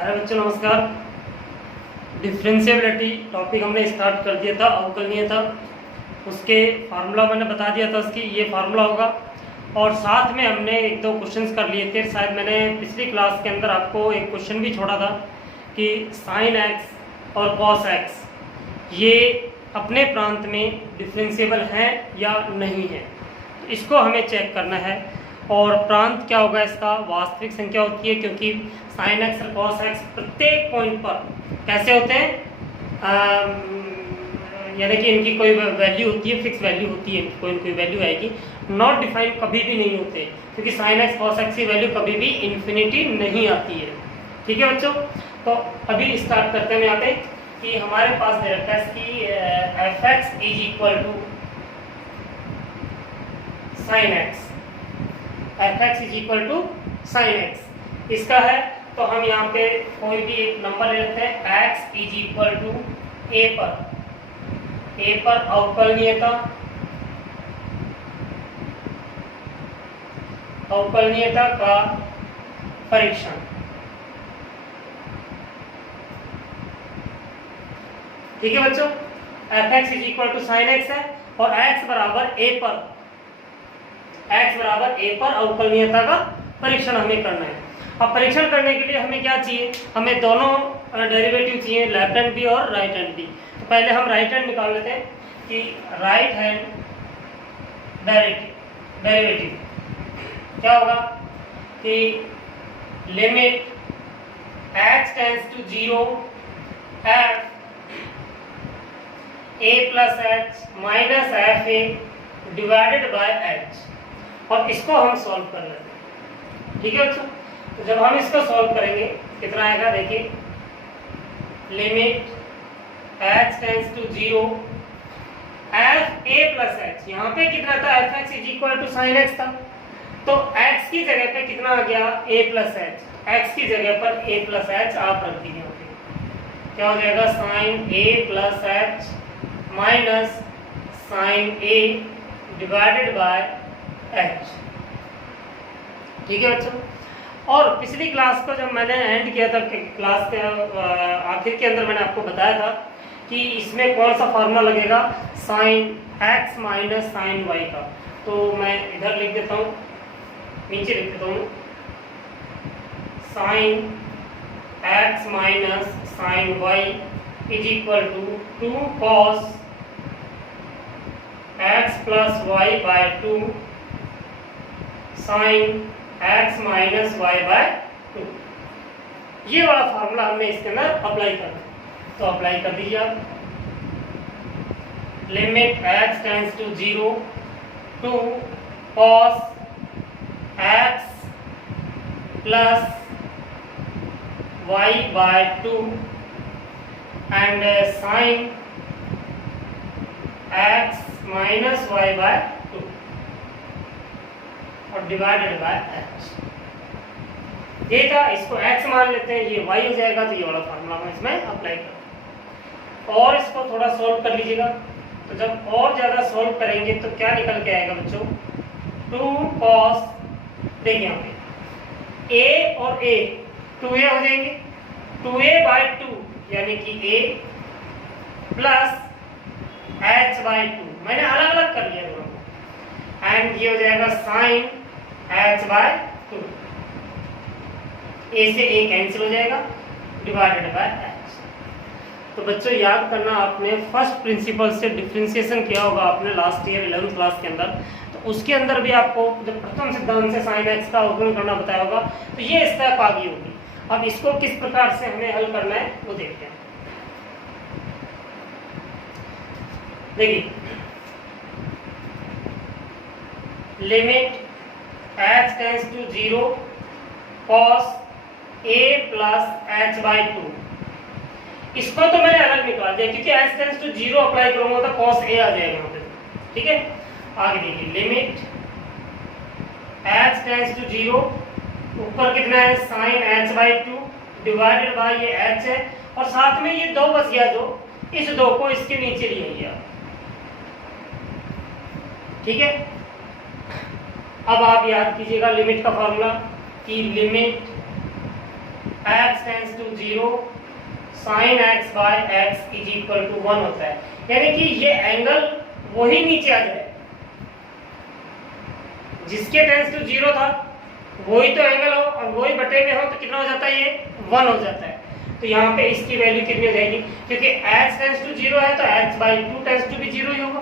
प्यारे बच्चों नमस्कार। डिफरेंशियबिलिटी टॉपिक हमने स्टार्ट कर दिया था, अवकलनीय था। उसके फार्मूला मैंने बता दिया था, उसकी ये फार्मूला होगा। और साथ में हमने एक दो क्वेश्चंस कर लिए थे। शायद मैंने पिछली क्लास के अंदर आपको एक क्वेश्चन भी छोड़ा था कि साइन एक्स और कॉस एक्स ये अपने प्रांत में डिफरेंशिएबल हैं या नहीं है, तो इसको हमें चेक करना है। और प्रांत क्या होगा इसका, वास्तविक संख्या होती है, क्योंकि साइन एक्स और कॉस एक्स प्रत्येक पॉइंट पर कैसे होते हैं, यानी कि इनकी कोई वैल्यू होती है, फिक्स वैल्यू होती है, कोई ना कोई वैल्यू आएगी। नॉट डिफाइंड कभी भी नहीं होते, क्योंकि साइन एक्स कॉस एक्स की वैल्यू कभी भी इन्फिनिटी नहीं आती है। ठीक है बच्चों, तो अभी स्टार्ट करते हैं यहाँ पे कि हमारे पास दे रखा है कि f x is equal to sine x, f x is equal to sine x इसका है। तो हम यहाँ पे कोई भी एक नंबर ले लेते हैं, x is equal to a पर अवकलनीयता का परीक्षण। ठीक है बच्चों, f x is equal to sine x है और x बराबर ए पर अवकलनीयता का परीक्षण हमें करना है। अब परीक्षण करने के लिए हमें क्या चाहिए, हमें दोनों डेरिवेटिव चाहिए, लेफ्ट हैंड भी और राइट हैंड भी। तो पहले हम राइट हैंड निकाल लेते हैं कि राइट हैंड डेरिवेटिव क्या होगा कि limit x tends to 0 f a plus h minus f a divided by h, और इसको हम सॉल्व कर लेते हैं। ठीक है बच्चों, तो जब हम इसको सॉल्व करेंगे कितना आएगा, देखिए limit h tends to 0 f a plus h, यहाँ पे कितना था, f x is equal to sine x था, तो x की जगह पे कितना आ गया, a प्लस एच, x की जगह पर a प्लस एच आप रख दीजिए। क्या हो जाएगा, sine a plus h minus sine a divided by h. ठीक है बच्चों, और पिछली क्लास को जब मैंने एंड किया था, क्लास के आखिर के अंदर मैंने आपको बताया था कि इसमें कौन सा फार्मूला लगेगा, sine x minus sine y का। तो मैं इधर लिख देता हूँ, नीचे लिख देता हूँ, sine x minus sine y is equal to 2 cos x plus y by 2 sine x minus y by 2। ये वाला फार्मूला हमने इसके अंदर अप्लाई करना है, तो अप्लाई कर दीजिए आप। Limit x tends to 0 to cos x plus y by 2 and sine x minus y by 2 और डिवाइडेड बाय h। ये था, इसको x मान लेते हैं, ये y हो जाएगा, तो ये वाला फार्मूला हम इसमें अप्लाई करते हैं। और इसको थोड़ा सोल्व कर लीजिएगा, तो जब और ज्यादा सोल्व करेंगे तो क्या निकल के आएगा बच्चों, 2 cos, देखिए यहाँ पे a और a 2a हो जाएंगे, 2a बाय 2 यानी कि a प्लस h बाय 2, मैंने अलग अलग कर लिया दोनों को, एंड ये हो जाएगा साइन h बाय 2, a से a कैंसिल हो जाएगा, डिवाइडेड बाय h। तो बच्चों याद करना, आपने फर्स्ट प्रिंसिपल से डिफरेंशिएशन किया होगा आपने लास्ट ईयर 11th क्लास के अंदर, तो उसके अंदर भी आपको जब प्रथम सिद्धांत से साइन एक्स का अवकलन करना बताया होगा, तो ये स्टेप आ गई होगी। अब इसको किस प्रकार से हमें हल करना है वो देखते हैं। देखिए limit h tends to 0 cos a plus h by 2, इसको तो मैंने अलग निकाल दिया क्योंकि h टेंड्स टू 0 अप्लाई करूंगा तो cos a आ जाएगा यहाँ पे। ठीक है, आगे देखिए लिमिट h टेंड्स टू 0, ऊपर कितना है sine h by 2 divided by ये h है, और साथ में ये 2 बच गया, जो इस 2 को इसके नीचे ले आइए। ठीक है, अब आप याद कीजिएगा लिमिट का फॉर्मूला कि limit x tends to 0 sin x by x is equal to 1 होता है, यानी कि ये एंगल वही नीचे आ जाए जिसके टेंड्स टू 0 था, वही तो एंगल हो और वही बटे में हो, तो कितना हो जाता है ये 1 हो जाता है। तो यहाँ पे इसकी वैल्यू कितनी हो जाएगी, क्योंकि x टेंड्स टू 0 है तो x by 2 टेंड्स टू भी 0 ही होगा,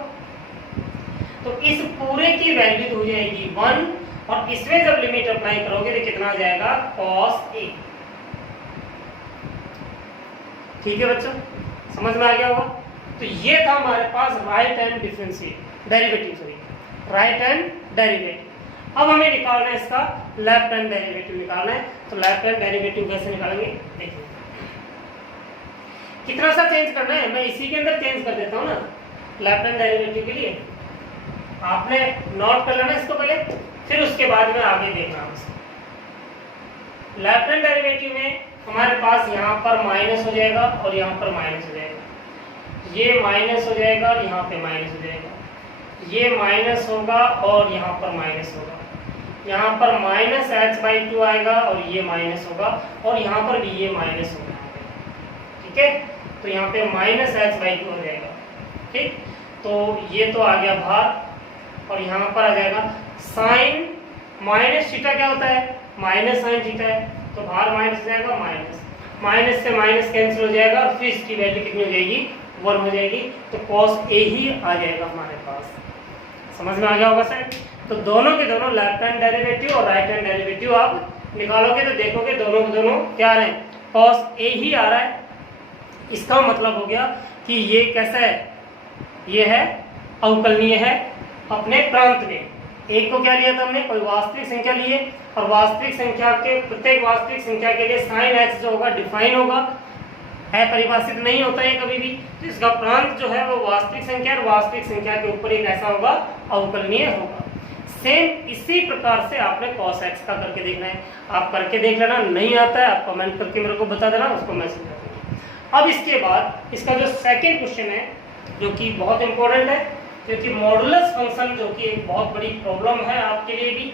तो इस पूरे की वैल्यू हो जाएगी 1 और इसमें जब लिमिट अप्लाई करोगे तो कितना आ जाएगा cos a। ठीक है बच्चों, समझ में आ गया होगा। तो ये था हमारे पास right hand differentiate derivative, sorry right hand derivative. अब हमें निकालना है इसका लेफ्ट हैंड डेरिवेटिव निकालना है। तो लेफ्ट हैंड डेरिवेटिव कैसे निकालेंगे, देखिए कितना सा चेंज करना है, मैं इसी के अंदर चेंज कर देता हूँ ना। लेफ्ट हैंड डेरिवेटिव के लिए आपने नोट कर लेना इसको पहले, फिर उसके बाद में आगे देखना है। लेफ्ट हैंड डेरिवेटिव में हमारे पास यहाँ पर माइनस हो जाएगा और यहाँ पर माइनस हो जाएगा, ये माइनस हो जाएगा और यहाँ पे माइनस हो जाएगा, ये माइनस होगा और यहाँ पर माइनस होगा, यहाँ पर माइनस h बाई 2 आएगा और ये माइनस होगा और यहाँ पर भी ये माइनस होगा। ठीक है, तो यहाँ पे माइनस h बाई 2 हो जाएगा। ठीक, तो ये तो आ गया बाहर और यहाँ पर आ जाएगा साइन माइनस थीटा, क्या होता है माइनस साइन थीटा है, तो बाहर माइनस जाएगा, माइनस माइनस से माइनस कैंसिल हो जाएगा और फिर इसकी वैल्यू कितनी हो जाएगी 1 हो जाएगी, तो cos a ही आ जाएगा हमारे पास। समझ में आ गया होगा सर। तो दोनों के दोनों लेफ्ट हैंड डेरिवेटिव और राइट हैंड डेरिवेटिव आप निकालोगे तो देखोगे दोनों के दोनों क्या आ रहे हैं, cos a ही आ रहा है। इसका मतलब हो गया कि ये कैसा है, ये है अवकलनीय है अपने प्रांत में। एक को क्या लिया था हमने, कोई वास्तविक संख्या लिए और वास्तविक संख्या के प्रत्येक वास्तविक संख्या के लिए साइन x जो होगा डिफाइन होगा, है परिभाषित नहीं होता है कभी भी। तो इसका प्रांत जो है वो वास्तविक संख्या और वास्तविक संख्या के ऊपर एक ऐसा होगा अवकलनीय होगा। सेम इसी प्रकार से आपने cos x का करके देखना है। आप करके देख लेना, नहीं आता है आप कमेंट करके मेरे को बता देना, उसको मैं समझा दूंगा। अब इसके बाद इसका जो सेकेंड क्वेश्चन है जो कि बहुत इंपॉर्टेंट है, क्योंकि मॉडुलस फंक्शन जो कि एक बहुत बड़ी प्रॉब्लम है आपके लिए भी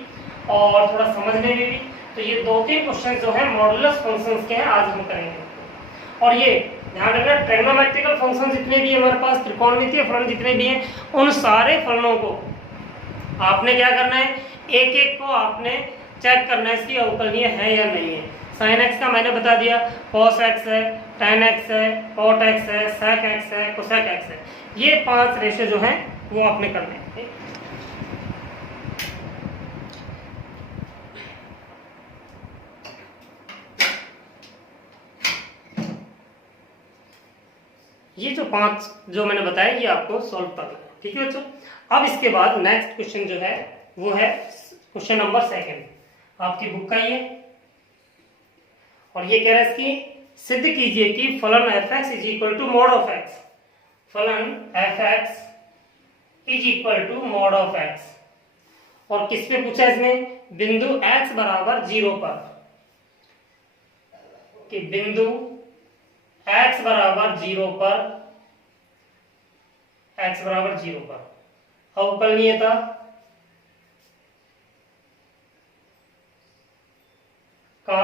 और थोड़ा समझने में भी। तो ये 2-3 क्वेश्चन जो है मॉडुलस फंक्शंस के हैं, आज हम करेंगे। और ये ध्यान रखना, ट्रिग्नोमेट्रिकल फंक्शन जितने भी हमारे पास, त्रिकोणमितीय फलन जितने भी हैं, उन सारे फलनों को आपने क्या करना है, एक एक को आपने चेक करना है इसकी अवकलनीय है या नहीं है। साइन एक्स का मैंने बता दिया, cos x है, tan x है, cot x है, sec x है, cosec x है। ये 5 रेशो जो हैं वो आपने करने हैं। ये जो 5 जो मैंने बताया ये आपको सॉल्व करना है। ठीक है बच्चों, अब इसके बाद नेक्स्ट क्वेश्चन जो है वो है क्वेश्चन नंबर 2 आपकी बुक का ये, और ये कह रहा है इसकी सिद्ध कीजिए कि फलन f(x) is equal to mod of x, फलन f(x) is equal to mod of x, और किस पे पूछा इसने, बिंदु x बराबर 0 पर, कि बिंदु x बराबर 0 पर, x बराबर 0 पर अवकलनीयता का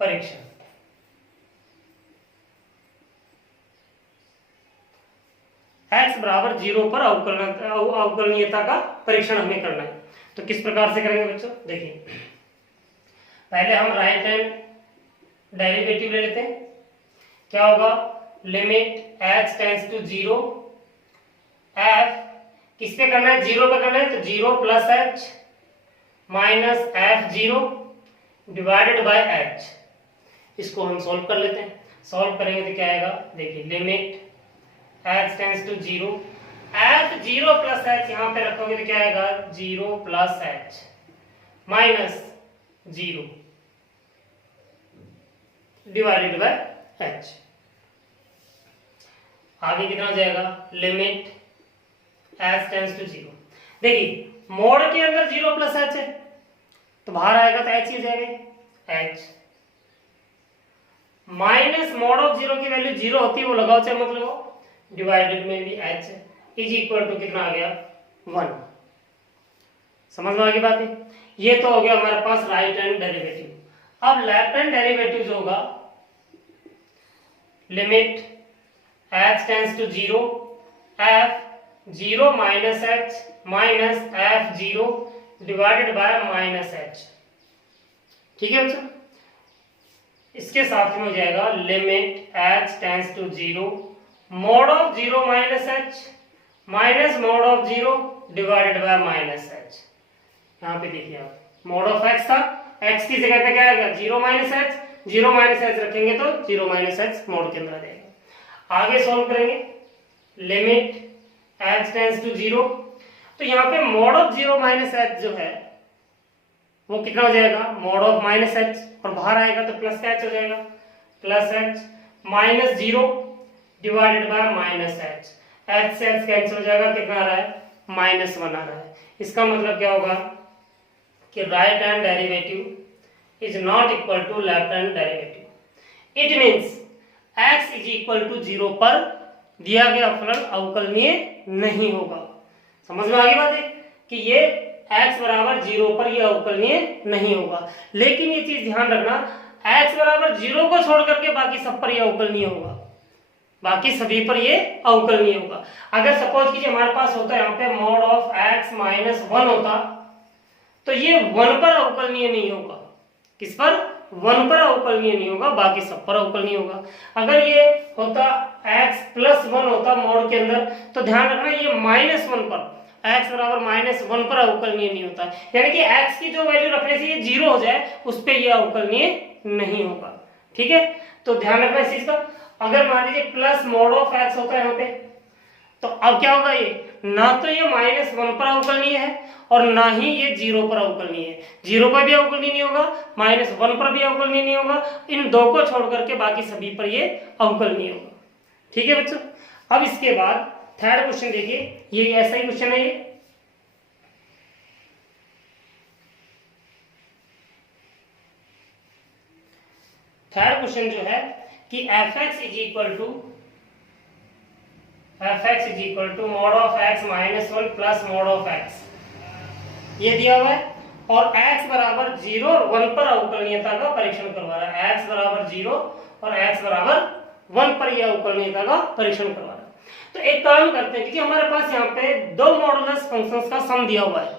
परीक्षण। x बराबर 0 पर अवकलनीयता का परीक्षण हमें करना है। तो किस प्रकार से करेंगे बच्चों, देखिए पहले हम राइट हैंड डेरिवेटिव ले लेते हैं। क्या होगा, limit x tends to 0, f किस पे करना है, 0 पे करना है, तो 0 plus h minus f0 divided by h। इसको हम सॉल्व कर लेते हैं। सॉल्व करेंगे तो क्या आएगा, देखिए limit x tends to 0, f0 plus h यहाँ पे रखोगे तो क्या आएगा, 0 plus h minus 0 divided by h। आगे कितना हो जाएगा, लिमिट h टेंड्स टू 0। देखिए मोड के अंदर 0 प्लस h है तो बाहर आएगा तो h ही जाएगा, h माइनस मोड ऑफ 0 की वैल्यू 0 होती है, वो लगाओ चाहे मत लगाओ, डिवाइडेड में भी h इज इक्वल टू कितना आ गया, 1। समझ में आ गई बात है। ये तो हो गया हमारे पास राइट हैंड डेरिवेटिव। अब लेफ्ट हैंड डेरिवेटिव होगा limit h tends to 0 f 0 minus h minus f 0 divided by minus h। ठीक है बच्चों, इसके साथ में हो जाएगा limit h tends to 0 mod of 0 minus h minus mod of 0 divided by minus h। यहाँ पे देखिए आप मोड ऑफ x था, x की जगह पे क्या आएगा 0 माइनस h, 0 माइनस h रखेंगे तो 0 माइनस h मोड के अंदर आ जाएगा। आगे सॉल्व करेंगे लिमिट h टेंड्स टू 0, तो यहाँ पे मोड ऑफ 0 माइनस h जो है वो कितना हो जाएगा मोड ऑफ माइनस h, और बाहर आएगा तो प्लस का h हो जाएगा plus h minus 0 divided by minus h, h से h कैंसिल हो जाएगा, कितना आ रहा है -1 आ रहा है। इसका मतलब क्या होगा कि right hand derivative is not equal to left hand derivative. It means x is equal to 0 पर दिया गया फलन अवकलनीय नहीं होगा। समझ में आ गई बात है कि ये x बराबर 0 पर ये अवकलनीय नहीं होगा। लेकिन ये चीज ध्यान रखना, x बराबर 0 को छोड़ करके बाकी सब पर ये अवकलनीय होगा, बाकी सभी पर ये अवकलनीय होगा। अगर सपोज कीजिए हमारे पास होता है यहाँ पे मोड ऑफ x माइनस 1 होता, तो ये 1 पर अवकलनीय नहीं होगा। किस पर 1 पर अवकलनीय नहीं होगा, बाकी सब पर अवकलनीय होगा। अगर ये होता x प्लस 1 होता मोड के अंदर, तो ध्यान रखना ये -1 पर x बराबर -1 पर अवकलनीय नहीं होता, यानी कि x की जो वैल्यू रखने से ये 0 हो जाए उस पर ये अवकलनीय नहीं होगा। ठीक है, तो ध्यान रखना इस चीज का। अगर मान लीजिए प्लस मोड ऑफ x होता है यहाँ पे, तो अब क्या होगा, ये ना तो ये -1 पर अवकलनीय है और ना ही ये 0 पर अवकलनीय है। 0 पर भी अवकलनीय नहीं होगा, -1 पर भी अवकलनीय नहीं होगा, इन दो को छोड़ करके बाकी सभी पर ये अवकलनीय होगा। ठीक है बच्चों, अब इसके बाद थर्ड क्वेश्चन देखिए, ये ऐसा ही क्वेश्चन है ये। थर्ड क्वेश्चन जो है कि f(x) is equal to mod of x minus 1 plus mod of x, ये दिया हुआ है, और x बराबर 0 और 1 पर अवकलनीयता का परीक्षण करवा रहा है। x बराबर 0 और x बराबर 1 पर यह अवकलनीयता का परीक्षण करवा रहा है। तो एक काम करते हैं, क्योंकि हमारे पास यहाँ पे दो मॉडुलस फंक्शंस का सम दिया हुआ है,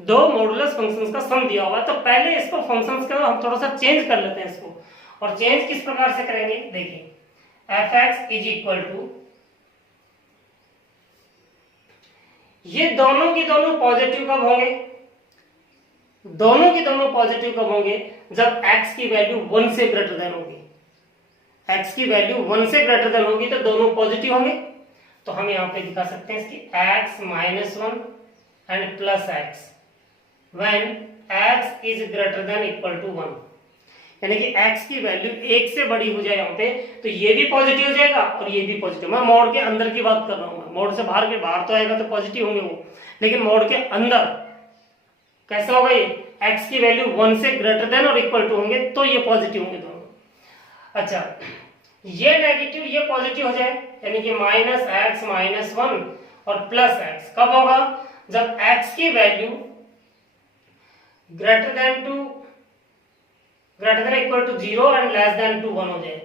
दो मॉडुलस फंक्शंस का सम दिया हुआ है, तो पहले इसको फंक्शंस का हम थोड़ा सा चेंज कर लेते हैं इसको। और चेंज किस प्रकार से करेंगे, देखिए f(x) इज इक्वल टू, ये दोनों की दोनों पॉजिटिव कब होंगे, दोनों की दोनों पॉजिटिव कब होंगे, जब x की वैल्यू 1 से ग्रेटर देन होगी। x की वैल्यू 1 से ग्रेटर देन होगी तो दोनों पॉजिटिव होंगे। तो हम यहाँ पे दिखा सकते हैं इसकी x minus 1 and plus x when x is greater than equal to 1, यानी कि x की वैल्यू 1 से बड़ी हो जाए यहाँ पे, तो ये भी पॉजिटिव हो जाएगा और ये भी पॉजिटिव। मैं मोड के अंदर की बात कर रहा हूँ, मोड से बाहर के बाहर तो आएगा तो पॉजिटिव होंगे वो, लेकिन मोड के अंदर कैसा होगा, ये x की वैल्यू 1 से ग्रेटर देन और इक्वल टू होंगे तो ये पॉजिटिव होंगे दोनों। अच्छा, ये नेगेटिव ये पॉजिटिव हो जाए, यानी कि -x माइनस 1 और प्लस x कब होगा, जब x की value greater than equal to 0 and less than to 1 हो जाए।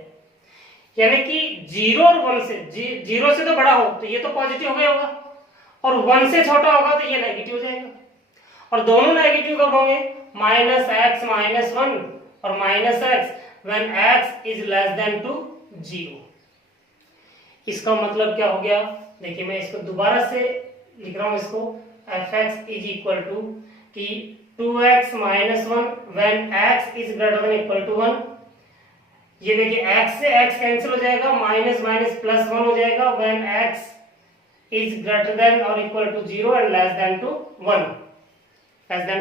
यानी कि 0 और 1 से, 0 से तो बड़ा हो तो ये तो पॉजिटिव हो गया होगा, और 1 से छोटा होगा तो ये नेगेटिव हो जाएगा। और दोनों नेगेटिव कब होंगे, -x माइनस 1 और -x when x is less than to 0। इसका मतलब क्या हो गया, देखिए मैं इसको दोबारा से लिख रहा हूं, इसको f(x) इज इक्वल टू कि 2x minus 1 when x is greater than equal to 1। ये देखिए x से x कैंसिल हो जाएगा, माइनस माइनस प्लस 1 हो जाएगा when x is greater than और equal to 0 and less than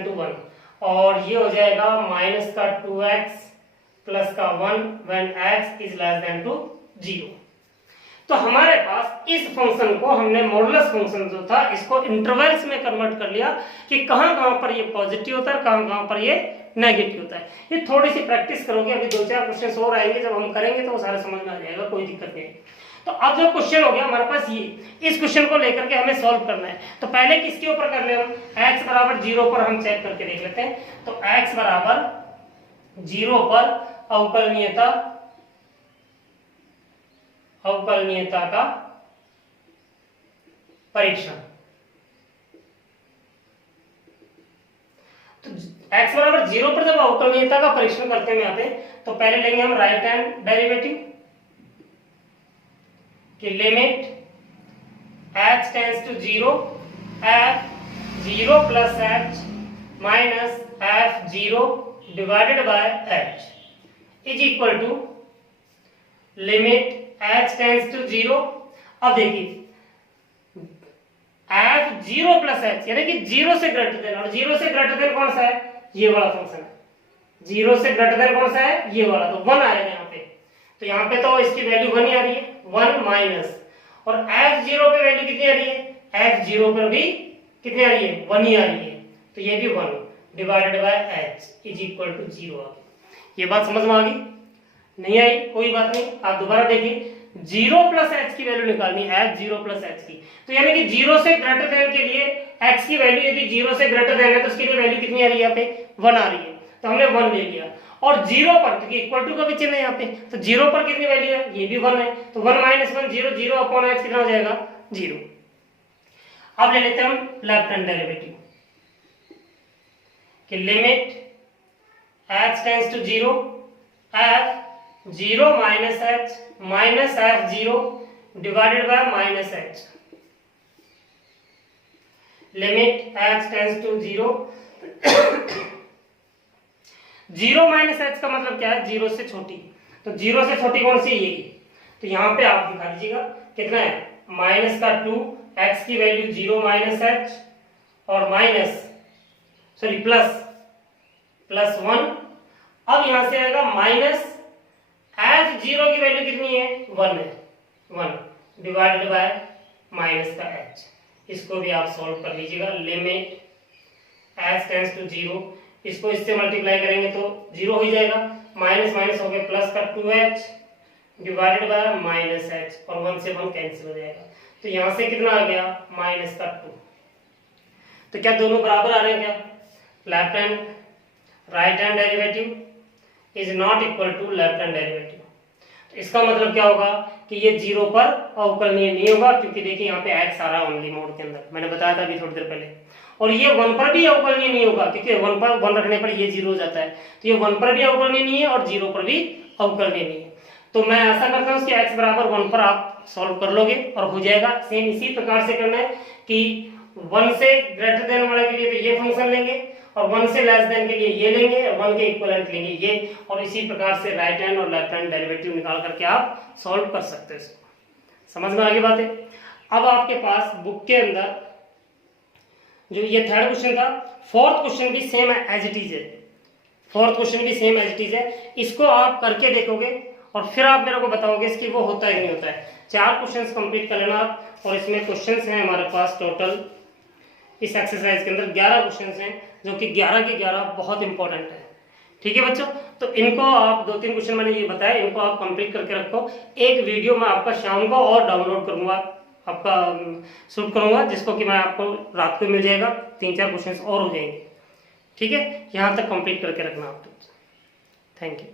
to 1, और ये हो जाएगा माइनस का 2x प्लस का 1 when x is less than to 0। तो हमारे पास इस फंक्शन को हमने मॉडुलस फंक्शन जो था इसको इंटरवल्स में कन्वर्ट कर लिया कि कहां-कहां पर ये पॉजिटिव होता है, कहां-कहां पर ये नेगेटिव होता है। ये थोड़ी सी प्रैक्टिस करोगे, अभी 2-4 क्वेश्चन और आएंगे, जब हम करेंगे तो वो सारा समझ में आ जाएगा, कोई दिक्कत नहीं। तो अब जो क्वेश्चन हो गया हमारे पास ये, इस क्वेश्चन को लेकर के हमें सॉल्व करना है। तो पहले किसके ऊपर कर ले, हम x बराबर 0 पर हम चेक करके देख लेते हैं। तो x बराबर 0 पर अवकलनीयता का परीक्षण। तो x बराबर 0 पर जब अवकलनीयता का परीक्षण करते हैं यहाँ पे, तो पहले लेंगे हम राइट हैंड डेरिवेटिव कि limit h tends to 0 f0 plus h minus f0 divided by h is equal to limit h tends to 0। अब देखिए f0 प्लस h यानी कि 0 से ग्रेटर देन, और 0 से ग्रेटर देन कौन सा है, ये वाला फंक्शन है। 0 से ग्रेटर देन कौन सा है, ये वाला, तो 1 आएगा यहाँ पे। तो यहाँ पे तो इसकी वैल्यू 1 ही आ रही है, 1 माइनस, और f0 पे वैल्यू कितनी आ रही है, f0 पर भी कितनी आ रही है, 1 ही आ रही है। तो ये भी 1 divided by h is equal to 0 आ गई। ये बात समझ में आ गई? नहीं आई कोई बात नहीं, आप दोबारा देखिए। 0 प्लस h की वैल्यू निकालनी है, f0 प्लस h की, तो यानी कि 0 से ग्रेटर देन के लिए x की वैल्यू यदि 0 से ग्रेटर देन है तो उसके लिए वैल्यू कितनी आ रही है, यहाँ पे 1 आ रही है। तो हमने 1 ले लिया, और 0 पर, क्योंकि इक्वल टू का भी चिन्ह है यहाँ पे, तो 0 पर कितनी वैल्यू है, ये भी 1 है, तो 1 माइनस 1 0, 0 अपॉन h कितना हो जाएगा, 0। अब ले लेते हैं हम लेफ्ट हैंड डेरिवेटिव कि limit h tends to 0 f0 minus h minus f0 divided by minus h limit h tends to 0 0 minus h का मतलब क्या है, 0 से छोटी, तो 0 से छोटी कौन सी, ये। तो यहाँ पे आप दिखा दीजिएगा कितना है, माइनस का 2, x की वैल्यू 0 माइनस h और माइनस प्लस 1। अब यहां से आएगा माइनस f0 की वैल्यू कितनी है, 1 है, 1 डिवाइडेड बाय माइनस का h। इसको भी आप सॉल्व कर लीजिएगा। लिमिट h टेंड्स टू 0, इसको इससे मल्टीप्लाई करेंगे तो 0 हो जाएगा, माइनस माइनस हो गया प्लस का 2h divided by minus h, और 1 से 1 कैंसिल हो जाएगा। तो यहां से कितना आ गया, माइनस का 2। तो क्या दोनों बराबर आ रहे हैं, क्या left hand right hand derivative is not equal to left hand derivative. तो इसका मतलब क्या होगा कि ये 0 पर अवकलनीय नहीं होगा, क्योंकि देखिए यहाँ पे x आ रहा है ओनली मोड के अंदर, मैंने बताया था अभी थोड़ी देर पहले। और ये 1 पर भी अवकलनीय नहीं होगा, क्योंकि 1 पर 1 रखने पर ये 0 हो जाता है, तो ये 1 पर भी अवकलनीय नहीं है और 0 पर भी अवकलनीय नहीं है। तो मैं ऐसा करता हूँ कि x बराबर 1 पर आप सॉल्व कर लोगे और हो जाएगा। सेम इसी प्रकार से करना है कि 1 से ग्रेटर देन वाले के लिए तो ये फंक्शन लेंगे, और 1 से लेस देन के लिए ये लेंगे, और 1 के इक्विवेलेंट लेंगे ये, और इसी प्रकार से राइट हैंड और लेफ्ट हैंड डेरिवेटिव निकाल करके आप सॉल्व कर सकते हो। इसको समझ में आ गई बातें? अब आपके पास बुक के अंदर जो ये थर्ड क्वेश्चन था, फोर्थ क्वेश्चन भी सेम एज इट इज है, फोर्थ क्वेश्चन भी सेम एज इट इज है। इसको आप करके देखोगे और फिर आप मेरे को बताओगे इसकी वो होता है नहीं होता है। 4 क्वेश्चंस कंप्लीट कर लेना आप, और इसमें क्वेश्चंस हैं हमारे पास टोटल इस एक्सरसाइज के अंदर 11 क्वेश्चंस हैं, जो कि 11 के 11 बहुत इंपॉर्टेंट है। ठीक है बच्चों, तो इनको आप 2-3 क्वेश्चन मैंने ये बताया, इनको आप कंप्लीट करके रखो। एक वीडियो मैं आपका शाम को और डाउनलोड करूंगा, आपका शूट करूंगा, जिसको कि मैं आपको रात को मिल जाएगा, 3-4 क्वेश्चंस और हो जाएंगे। ठीक है, यहाँ तक कंप्लीट करके रखना आप। Thank you.